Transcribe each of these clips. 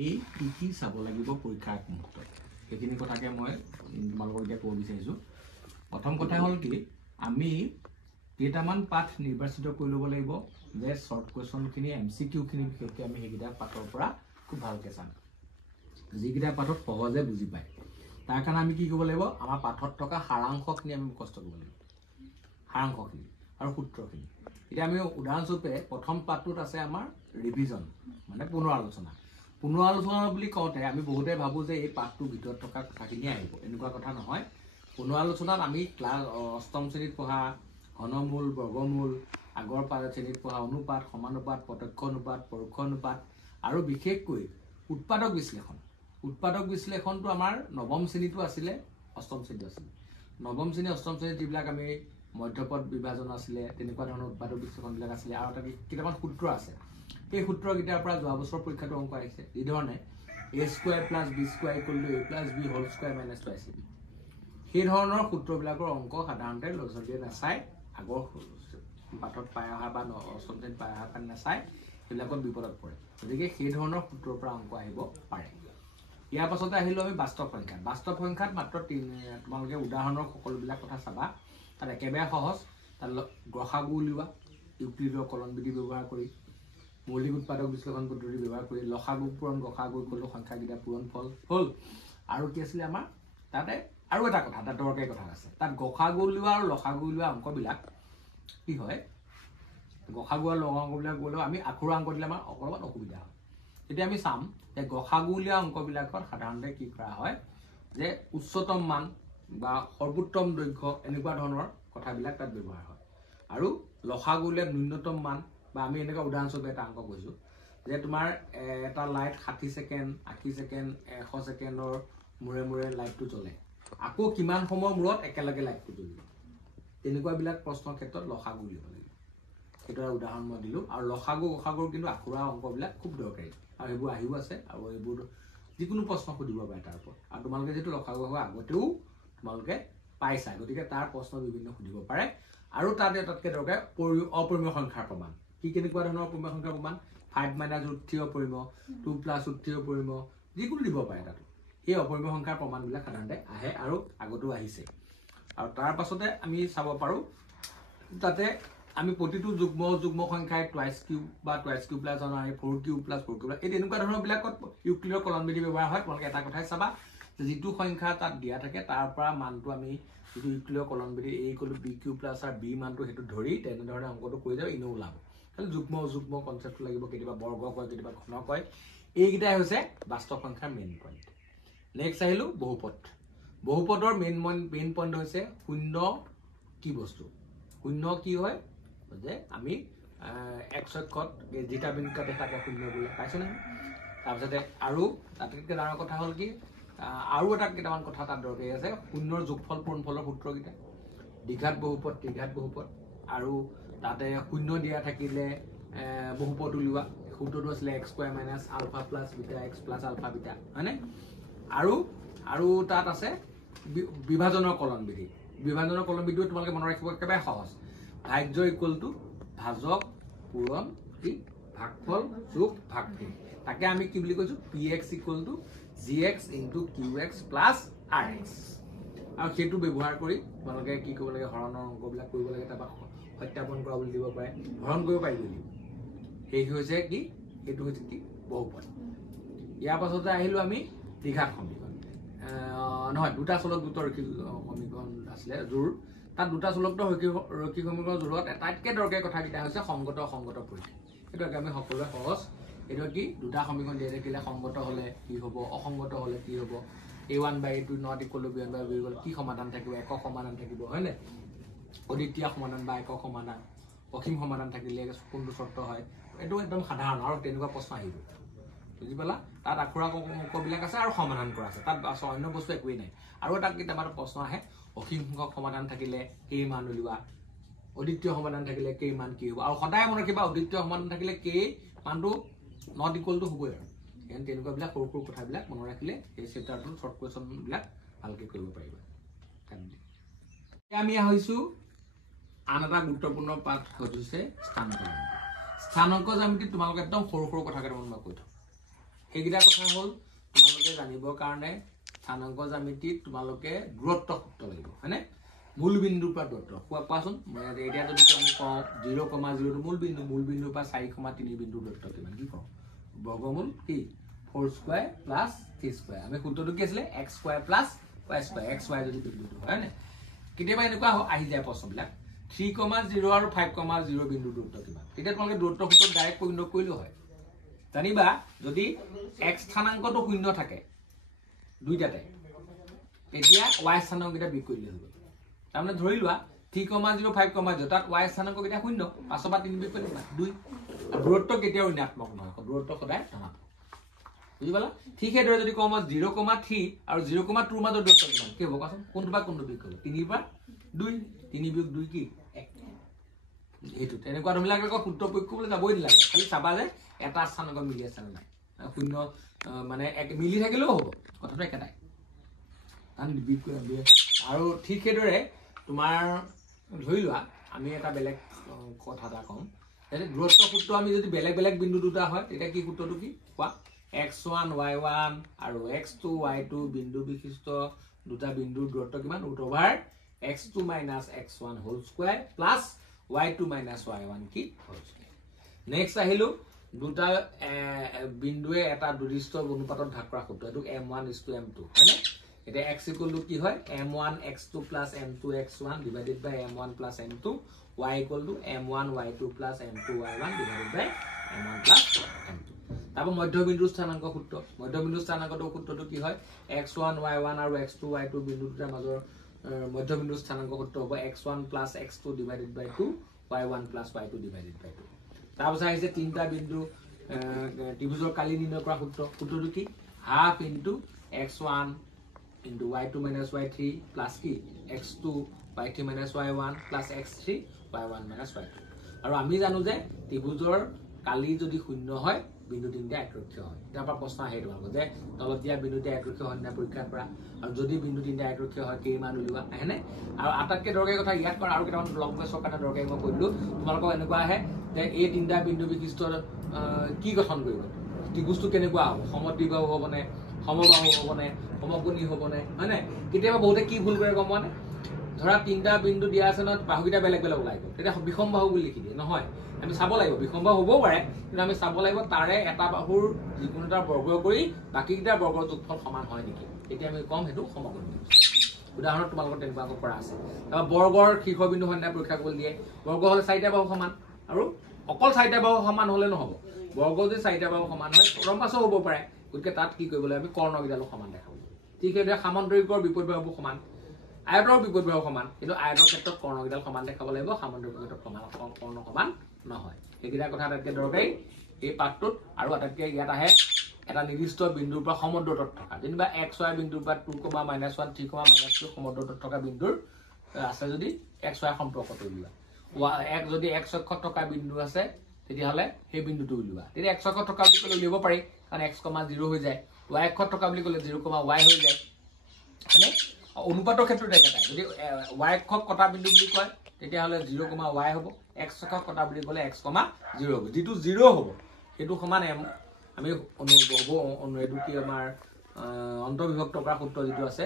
এই কি চাব লাগিব পৰীক্ষাৰ এক মুহূৰ্তত সেইখিনি কথাকে মই তোমালোকক এতিয়া ক'ব বিচাৰিছোঁ। প্ৰথম কথা হ'ল কি আমি কেইটামান পাঠ নিৰ্বাচিত কৰি ল'ব লাগিব যে শ্বৰ্ট কুৱেশ্যনখিনি MCQখিনি বিশেষকৈ আমি সেইকেইটা পাঠৰ পৰা খুব ভালকৈ চাম, যিকেইটা পাঠত সহজে বুজি পায়। তাৰ কাৰণে আমি কি কৰিব লাগিব, আমাৰ পাঠত থকা সাৰাংশখিনি আমি মুখস্থ কৰিব লাগিব, সাৰাংশখিনি আৰু সূত্ৰখিনি। এতিয়া আমি উদাহৰণস্বৰূপে প্ৰথম পাঠটোত আছে আমাৰ ৰিভিজন মানে পুনৰ আলোচনা। পুনৰ আলোচনা বুলি কওঁতে আমি বহুতে ভাবোঁ যে এই পাঠটোৰ ভিতৰত থকা কথাখিনিয়ে আহিব, এনেকুৱা কথা নহয়। পুনৰ আলোচনাত আমি ক্লাছ অষ্টম শ্ৰেণীত পঢ়া ঘনমূল, বৰ্গমূল, আগৰ শ্ৰেণীত পঢ়া অনুপাত, সমানুপাত, প্ৰত্যক্ষ অনুপাত, পৰোক্ষ অনুপাত আৰু বিশেষকৈ উৎপাদক বিশ্লেষণ। উৎপাদক বিশ্লেষণটো আমাৰ নৱম শ্ৰেণীতো আছিলে, অষ্টম শ্ৰেণীতো আছিলে। নৱম শ্ৰেণী অষ্টম শ্ৰেণীত যিবিলাক আমি মধ্যপদ বিভাজন আছিলে তেনেকুৱা ধৰণৰ উৎপাদক বিশ্লেষণবিলাক আছিলে আৰু তাত কেইটামান সূত্ৰ আছে। সেই সূত্ৰকেইটাৰ পৰা যোৱা বছৰ পৰীক্ষাটো অংক আহিছে যিধৰণে a² + b² = a + b² - 2ac। সেই ধৰণৰ সূত্ৰবিলাকৰ অংক সাধাৰণতে ল'ৰা ছোৱালীয়ে নাচায়, আগৰ পাঠত পাই অহা বা অষ্টম শ্ৰেণীত পাই অহা পাঠ নাচায়, সেইবিলাকত বিপদত পৰে। গতিকে সেই ধৰণৰ সূত্ৰৰ পৰা অংক আহিব পাৰে। ইয়াৰ পাছতে আহিলোঁ আমি বাস্তৱ সংখ্যাত। বাস্তৱ সংখ্যাত মাত্ৰ তোমালোকে উদাহৰণৰ সকলোবিলাক কথা চাবা, তাত একেবাৰে সহজ। তাত গসাগু উলিওৱা ইউক্লিডৰ কলন বিধি ব্যৱহাৰ কৰি, মৌলিক উৎপাদক বিশ্লেষণ পদ্ধতি ব্যৱহাৰ কৰি লসাগু পূৰণ গসাগু কৰিলোঁ সংখ্যাকেইটা পূৰণ ফল হ'ল। আৰু কি আছিলে আমাৰ তাতে আৰু এটা কথা, তাত দৰকাৰী কথা আছে। তাত গসাগু উলিওৱা আৰু লসাগু উলিওৱা অংকবিলাক কি হয়, গসাগু আৰু লসাগুবিলাক গ'লেও আমি আখৰৰ অংক দিলে আমাৰ অকণমান অসুবিধা হয়। এতিয়া আমি চাম যে গসাগু উলিওৱা অংকবিলাকত সাধাৰণতে কি কৰা হয় যে উচ্চতম মান বা সৰ্বোত্তম দৈৰ্ঘ্য এনেকুৱা ধৰণৰ কথাবিলাক তাত ব্যৱহাৰ হয়। আৰু লসাগু উলিওৱা ন্যূনতম মান বা আমি এনেকুৱা উদাহৰণস্বৰূপে এটা অংক কৈছোঁ যে তোমাৰ এটা লাইট 60 ছেকেণ্ড, 80 ছেকেণ্ড, 100 ছেকেণ্ডৰ মূৰে মূৰে লাইটটো জ্বলে, আকৌ কিমান সময়ৰ মূৰত একেলগে লাইটটো জ্বলিব, তেনেকুৱাবিলাক প্ৰশ্নৰ ক্ষেত্ৰত লসাগু উলিয়াব লাগিব। সেইটো এটা উদাহৰণ মই দিলোঁ। আৰু লসাগু গসাগুৰ কিন্তু আখৰা অংকবিলাক খুব দৰকাৰী আৰু সেইবোৰ আহিও আছে আৰু এইবোৰ যিকোনো প্ৰশ্ন সুধিব পাৰে তাৰ ওপৰত। আৰু তোমালোকে যিহেতু লসাগু আগতেও তোমালোকে পাইছা, গতিকে তাৰ প্ৰশ্ন বিভিন্ন সুধিব পাৰে। আৰু তাত তাতকৈ দৰকাৰ অপৰিমেয় সংখ্যাৰ প্ৰমাণ। কি কেনেকুৱা ধৰণৰ অপৰিমেয় সংখ্যাৰ প্ৰমাণ, 5 - √3 অপৰিমেয়, 2 + √3 অপৰিমেয়, যিকোনো দিব পাৰে তাতো। সেই অপৰিমেয় সংখ্যাৰ প্ৰমাণবিলাক সাধাৰণতে আহে আৰু আগতেও আহিছে। আৰু তাৰ পাছতে আমি চাব পাৰোঁ তাতে আমি প্ৰতিটো যুগ্ম সংখ্যাই ⅔ বা ⅔ + 4³ + 4³ এই তেনেকুৱা ধৰণৰবিলাকত ইউক্লিডৰ কলন বিধি ব্যৱহাৰ হয়। তোমালোকে এটা কথাই চাবা যে যিটো সংখ্যা তাত দিয়া থাকে তাৰ পৰা মানটো আমি যিটো ইউক্লিডৰ কলন বিধি a = b³ + b মানটো সেইটো ধৰি তেনেধৰণে অংকটো কৰি যাওঁ, এনেও ওলাব। খালি যুগ্ম কনচেপ্টটো লাগিব, কেতিয়াবা বৰ্গ কয়, কেতিয়াবা ঘন কয়। এইকেইটাই হৈছে বাস্তৱ সংখ্যাৰ মেইন পইণ্ট। নেক্সট আহিলোঁ বহুপদ। বহুপদৰ মেইন পইণ্ট হৈছে শূন্য কি বস্তু। শূন্য কি হয় যে আমি এক অক্ষত যেটা বিন্দু কাটে তাকে শূন্য বুলি পাইছোঁ নহয়। তাৰপিছতে আৰু তাতকৈ ডাঙৰ কথা হ'ল কি আৰু এটা কেইটামান কথা তাত দৰকাৰী আছে, শূন্যৰ যোগফল পূৰণফলৰ সূত্ৰকেইটা, দ্বিঘাত বহুপদ, ত্ৰিঘাত বহুপদ। আৰু তাতে শূন্য দিয়া থাকিলে বহুপদ উলিওৱা সূত্ৰটো আছিলে x² - α + βx + α β, হয়নে? আৰু তাত আছে বিভাজনৰ কলন বিধি। বিভাজনৰ কলন বিধিও তোমালোকে মনত ৰাখিব একেবাৰে সহজ। ভাজ্য = ভাজক পূৰণ কি ভাগফল যোগ ভাগফল। তাকে আমি কি বুলি কৈছোঁ, px = gx × qx + rx। আৰু সেইটো ব্যৱহাৰ কৰি তোমালোকে কি কৰিব লাগে, হৰণৰ অংকবিলাক কৰিব লাগে। তাৰপৰা সত্যাপন কৰা বুলি দিব পাৰে, হৰণ কৰিব পাৰিব লাগিব। সেইটো হৈছে কি বহুপদ। ইয়াৰ পাছতে আহিলোঁ আমি দ্বিঘাত সমীকৰণ। নহয়, দুটা চলক দুটা ৰৈখিক সমীকৰণ আছিলে জোৰ। তাত দুটা চলকটো ৰৈখিক সমীকৰণৰ জোৰত আটাইতকৈ দৰকাৰী কথাকেইটা হৈছে সংগত পৰীক্ষা। সেইটো আমি সকলোৱে সহজ। এইটো কি দুটা সমীকৰণ দিয়া থাকিলে সংগত হ'লে কি হ'ব, অসংগত হ'লে কি হ'ব, a1/a2 ≠ b1/b কি সমাধান থাকিব, একক সমাধান থাকিব, হয়নে? অদ্বিতীয় সমাধান বা একক সমাধান, অসীম সমাধান থাকিলে কোনটো চৰ্ত হয়, এইটো একদম সাধাৰণ আৰু তেনেকুৱা প্ৰশ্ন আহিব। বুজি পালা? তাত আখৰা অংকবিলাক আছে আৰু সমাধান কৰা আছে, তাত অন্য বস্তু একোৱেই নাই। আৰু এটা কেইটামান প্ৰশ্ন আহে, অসীম সংখ্যক সমাধান থাকিলে কেই মান উলিওৱা, অদ্বিতীয় সমাধান থাকিলে কেই মান কি হ'ব। আৰু সদায় মনত ৰাখিবা অদ্বিতীয় সমাধান থাকিলে কেই মানটো ≠ হ'বই। আৰু তেনেকুৱাবিলাক সৰু কথাবিলাক মনত ৰাখিলে সেই চেপ্টাৰটোৰ শ্বৰ্ট কুৱেশ্যনবিলাক ভালকৈ কৰিব পাৰিবা। আমি আহিছোঁ আন এটা গুৰুত্বপূৰ্ণ পাঠ হৈছে স্থানাংক জ্যামিতি। স্থানাংক জ্যামিতি তোমালোকে একদম সৰু কথা কেইটামান মই কৈ থওঁ। সেইকেইটা কথা হ'ল তোমালোকে জানিবৰ কাৰণে স্থানাংক জ্যামিতিত তোমালোকে দূৰত্ব সূত্ৰ লাগিব হয়নে মূল বিন্দুৰ পৰা দূৰত্ব কোৱাচোন এতিয়া যদি আমি কওঁ 0,0 টো মূল বিন্দুৰ পৰা 4,3 বিন্দুৰ দূৰত্ব কিমান কি কওঁ বৰ্গমূল কি 4 স্কয়াৰ প্লাস 3 স্কয়াৰ আমি সূত্ৰটো কি আছিল x square plus y square x y যদি বিন্দুটো হয় না কেতিয়াবা এনেকুৱা আহি যায় প্ৰশ্নবিলাক 3,0 আৰু 5,0 বিন্দুৰ দূৰত্ব কিমান তেতিয়া তোমালোকে দূৰত্ব সূত্ৰ ডাইৰেক্ট পৰিণত কৰিলে হয় জানিবা যদি x স্থানাংকটো শূন্য থাকে দুইটাতে এতিয়া y স্থানাংকটা বিয়োগ কৰিলে হ'ব তাৰমানে ধৰি লোৱা 3,0 5,0 তাত y স্থানাংকটা শূন্য 5 বা 3 বিয়োগ কৰিলে 2 দূৰত্ব কেতিয়াও ঋণাত্মক নহয় দূৰত্ব সদায় ধনাত্মক বুজি পালা ঠিক সেইদৰে যদি কম 0,3 আৰু 0,2 মাজৰ দূৰত্ব কিমান কি হ'ব কোৱাচোন কোনটো বা কোনটো বিয়োগ কৰিব 3 পৰা 2 3 বিয়োগ 2 কি 1 এইটো তেনেকুৱা ধৰণে সূত্ৰ প্ৰয়োগ কৰিবলৈ যাবই নালাগে খালি চাবা যে এটা স্থানাংক মিলি আছে নাই শূন্য মানে এক মিলি থাকিলেও হ'ব কথাটো একেটাই আৰু ঠিক সেইদৰে তোমাৰ ধৰি লোৱা আমি এটা বেলেগ কথা এটা কম দূৰত্ব সূত্ৰ আমি যদি বেলেগ বেলেগ বিন্দু দুটা হয় তেতিয়া কি সূত্ৰটো কি কোৱা x1 y1 আৰু x2 y2 বিন্দু বিশিষ্ট দুটা বিন্দুৰ দূৰত্ব কিমান √ x2 - x1 whole square plus y2 - y1 কি হোল স্কয়াৰ নেক্সট আহিলো দুটা বিন্দুৱে এটা নিৰ্দিষ্ট অনুপাতত ভাগ কৰা সূত্ৰ এটো m1 * m2 হয়নে এটা x = কি হয় m1 x2 + m2 x1 divided by m1 + m2 y = m1 y2 + m2 y1 divided by m1 + m2 তারপর মধ্যবিন্দু স্থানাঙ্ক সূত্র মধ্যবিন্দু স্থানাঙ্কটো সূত্ৰটো কি হয় x1 y1 আৰু x2 y2 বিন্দু দুটাৰ মাজৰ মধ্যবিন্দু স্থানাঙ্ক সূত্ৰ হ'ব x1 + x2 ডিভাইডেড বাই 2 y1 + y2 ডিভাইডেড বাই 2 তাৰপিছত আহিছে তিনটা বিন্দু ত্ৰিভুজৰ কালি নিৰ্ণয় কৰা সূত্ৰটো কি half into x1 into y2 - y3 plus কি x2 y3 - y1 plus x3 y1 - y2 আৰু আমি জানো যে ত্ৰিভুজৰ কালি যদি শূন্য হয় বিন্দু তিনটা একৰক্ষী হয় তাৰপৰা প্ৰশ্ন আহে তোমালোকৰ যে তলতীয়া বিন্দুতে একৰক্ষী হয় না পৰীক্ষা কৰা আৰু যদি বিন্দু তিনটা একৰক্ষী হয় কি মান উলিওৱা আহেনে আৰু আটাতকৈ দৰকাৰী কথা ইয়াত কৰা আৰু কেইটামান ব্লক বেছৰ কাৰণে দৰকাৰী মই কৈলো তোমালোকৰ এনেকুৱা আহে যে এই তিনটা বিন্দু বিশিষ্ট কি গঠন কৰিব ত্ৰিভুজটো কেনেকুৱা হ'ব সমদ্বিবাহু হ'বনে সমবাহু হ'বনে সমকোণী হ'বনে হয়নে কেতিয়াবা বহুতে কি ভুল কৰে গম পোৱা নে ধৰা তিনটা বিন্দু দিয়া আছে ন বাহুকেইটা বেলেগ বেলেগ ওলাই গ'ল তেতিয়া বিষমবাহু বুলি লিখি দিয়ে নহয় আমি চাব লাগিব বিষমবাহু হ'বও পাৰে কিন্তু আমি চাব লাগিব তাৰে এটা বাহুৰ যিকোনো এটা বৰ্গ কৰি বাকিকেইটা বৰ্গৰ যোগফল সমান হয় নেকি তেতিয়া আমি কম হেতু সমকোণী উদাহৰণ তোমালোকৰ তেনেকুৱা কৰা আছে তাৰ বৰ্গৰ শীৰ্ষবিন্দু হয় না পৰীক্ষা কৰিব দিয়ে বৰ্গ হ'লে চাৰিটা বাহু সমান আৰু অকল চাৰিটা বাহু সমান হ'লে নহ'ব বৰ্গ যদি চাৰিটা বাহু সমান হয় লম্বাছো হ'ব পাৰে গতিকে তাত কি কৰিব লাগিব আমি কৰ্ণকেইডাল সমান দেখাব ঠিক সেইদৰে সামন্তৰিকৰ বিপৰীত বাহু সমান আয়তৰ বিপৰীত বাহু সমান কিন্তু আয়তৰ ক্ষেত্ৰত কৰ্ণকেইডাল সমান দেখাব লাগিব সামন্তৰিকৰ ক্ষেত্ৰত কৰ্ণ সমান নহয় এইকেইটা কথা আটাইতকৈ দৰকাৰী এই পাঠটোত আৰু আটাইতকৈ ইয়াত আহে এটা নিৰ্দিষ্ট বিন্দুৰ পৰা সমদূৰত্বত থকা যেনিবা x y বিন্দুৰ পৰা 2, -1 3, -2 সমদূৰত্বত থকা বিন্দুৰ আছে যদি x y সম্পৰ্কটো উলিওৱা এক যদি x অক্ষত থকা বিন্দু আছে তেতিয়াহ'লে সেই বিন্দুটো উলিওৱা তেতিয়া x অক্ষত থকা বুলি ক'লে উলিয়াব পাৰি কাৰণ x, 0 হৈ যায় y অক্ষত থকা বুলি ক'লে 0, y হৈ যায় মানে অনুপাতৰ ক্ষেত্ৰত একেটাই যদি y অক্ষক কটা বিন্দু বুলি কয় তেতিয়াহ'লে 0, y হ'ব x অক্ষক কটা বুলি ক'লে x, 0 হ'ব যেটো 0 হ'ব সেইটো সমান আমি এইটো কি আমাৰ অন্তৰ্বিভক্ত কৰা সূত্ৰ যিটো আছে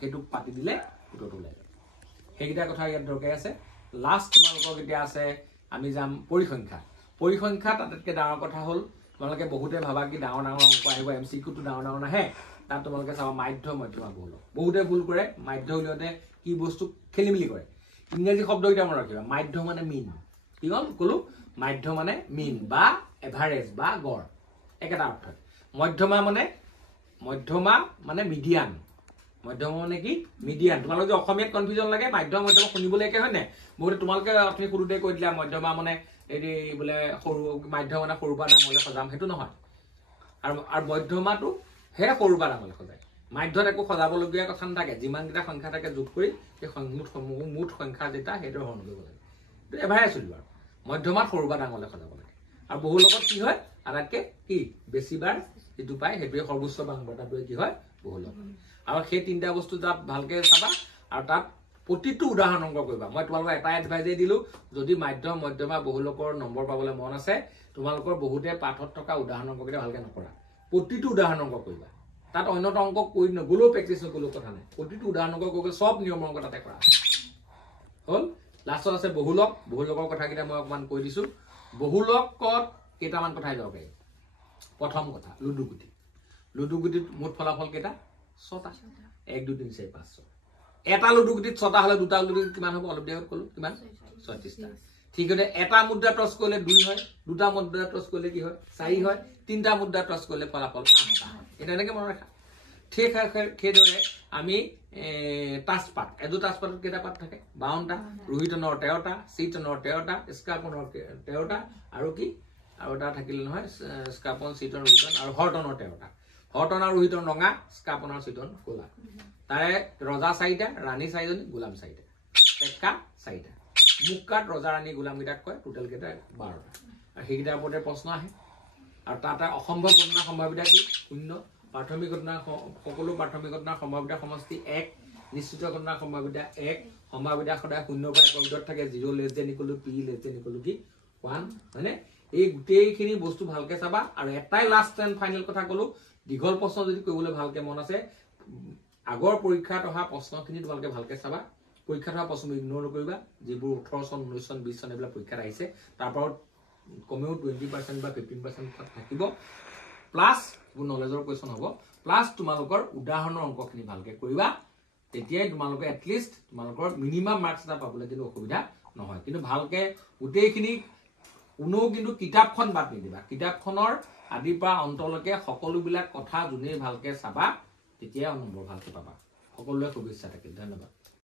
সেইটো পাতি দিলে সূত্ৰটো ওলাই সেইকেইটা কথা ইয়াত দৰকাৰ আছে লাষ্ট তোমালোকৰ কেতিয়া আছে আমি যাম পৰিসংখ্যাত আটাইতকৈ ডাঙৰ কথা হ'ল তোমালোকে বহুতে ভাবা কি ডাঙৰ ডাঙৰ অংক আহিব MCQটো ডাঙৰ ডাঙৰ নাহে তাত তোমালোকে চাবা মধ্যমা বহুল বহুতে ভুল কৰে মাধ্য উলিয়াওঁতে কি বস্তু খেলিমেলি কৰে ইংৰাজী শব্দকেইটা মনত ৰাখিবা মাধ্য মানে মিন কি হ'ল ক'লো মাধ্য মানে মিন বা এভাৰেজ বা গড় একেটা অৰ্থ মধ্যমা মানে মিডিয়ান মধ্যমা মানে কি মিডিয়ান তোমালোকে অসমীয়াত কনফিউজন লাগে মধ্যমা শুনিবলৈ একে হয় নাই বহুতে তোমালোকে আপুনি সৰুতে কৈ দিলা মধ্যমা মানে এই বোলে সৰু মাধ্য মানে সৰু বা ডাঙৰলৈ সজাম সেইটো নহয় আৰু মধ্যমাটো হে সৰু বা ডাঙৰলৈ সজায় মাধ্যত একো সজাবলগীয়া কথা নাথাকে যিমানকেইটা সংখ্যা থাকে যোগ কৰি সেই মুঠ সংখ্যা যেটা সেইটো হৰণ কৰিব লাগে এইটো এভাৰেজ চলিব আৰু মধ্যমাত সৰু বা ডাঙৰলৈ সজাব লাগে আৰু বহু লগত কি হয় আটাইতকৈ কি বেছিবাৰ যিটো পায় সেইটোৱে সৰ্বোচ্চ বাংবটাটোৱে কি হয় বহু লগত আৰু সেই তিনিটা বস্তু তাত ভালকৈ চাবা আৰু তাত প্ৰতিটো উদাহৰণ অংক কৰিবা মই তোমালোকক এটা এডভাইজেই দিলোঁ যদি মধ্যমা বহুলকৰ নম্বৰ পাবলৈ মন আছে তোমালোকৰ বহুতে পাঠত থকা উদাহৰণ অংককেইটা ভালকৈ নকৰা প্ৰতিটো উদাহৰণ অংক কৰিবা তাত অন্যটা অংক কৰি নগ'লেও প্ৰেক্টিছ নকৰিলেও কথা নাই প্ৰতিটো উদাহৰণ অংক কৰিব সব নিয়মৰ অংক তাতে কৰা হ'ল লাষ্টত আছে বহুলকৰ কথাকেইটা মই অকণমান কৈ দিছোঁ বহুলকত কেইটামান কথাই দৰকাৰী প্ৰথম কথা লুডুগুটিত মুঠ ফলাফল কেইটা 6টা 1 2 3 4 5 6 এটা লুডুগুটিত 6টা হ'লে দুটা লুডুগুটিত কিমান হ'ব অলপ দেৰি ক'লো কিমান 36টা ঠিক আছে এটা মুদ্ৰা টছ কৰিলে 2 হয় দুটা মুদ্ৰা টছ কৰিলে কি হয় 4 হয় তিনটা মুদ্ৰা টছ কৰিলে ফলাফল 8টা এটা এনেকৈ মনত ৰাখা ঠিক সেইদৰে আমি তাজপাত এদু তাজপাতত কেইটা পাত থাকে 52টা ৰোহিতনৰ 13টা চিটনৰ 13টা স্কাপনৰ 13টা আৰু কি আৰু এটা থাকিলে নহয় স্কাপন চিটন ৰোহিতন আৰু হৰটনৰ 13টা হৰটন আৰু ৰোহিতন ৰঙা স্কাপন আৰু চিটন ক'লা তাৰে ৰজা 4টা ৰাণী 4জনী গোলাম 4টা টেক্কা 4টা মুক্কাত ৰজা ৰাণী গোলামকেইটাক কয় টোটেল কেইটা 12টা আৰু সেইকেইটাৰ ওপৰতে প্ৰশ্ন আহে আৰু তাতে অসম্ভৱ ঘটনা সম্ভাৱিতা কি 0 প্ৰাথমিক ঘটনা সকলো প্ৰাথমিক ঘটনাৰ সম্ভাৱিতা সমষ্টি 1 নিশ্চিত ঘটনাৰ সম্ভাৱিতা 1 সম্ভাৱিতা সদায় 0 পৰা 1 ভিতৰত থাকে 0 less than equal to p less than equal to কি 1 মানে এই গোটেইখিনি বস্তু ভালকে চাবা আৰু এটাই লাষ্ট এণ্ড ফাইনেল কথা ক'লো দীঘল প্ৰশ্ন যদি কৰিবলৈ ভালকে মন আছে আগৰ পৰীক্ষাত অহা প্ৰশ্নখিনি তোমালোকে ভালকে চাবা পৰীক্ষাত অহা প্ৰশ্ন ইগনোৰ নকৰিবা যিবোৰ 18 চন 19 চন 20 চন এইবিলাক পৰীক্ষাত আহিছে তাৰ পৰা কমেও 20% বা 15% থাকিব প্লাস নলেজৰ কোৱেশ্চন হ'ব প্লাস তোমালোকৰ উদাহৰণৰ অংকখিনি ভালকে কৰিবা তেতিয়াই তোমালোকে এট লিষ্ট তোমালোকৰ মিনিমাম মাৰ্কস এটা পাবলৈ কিন্তু অসুবিধা নহয় কিন্তু ভালকে গোটেইখিনি কোনো কিন্তু কিতাপখন বাদ নিদিবা কিতাপখনৰ আদিৰ পৰা অন্তলৈকে সকলোবিলাক কথা যোনে ভালকে চাবা তেতিয়াই নম্বৰ ভালকে পাবা সকলোৰে শুভেচ্ছা থাকিল ধন্যবাদ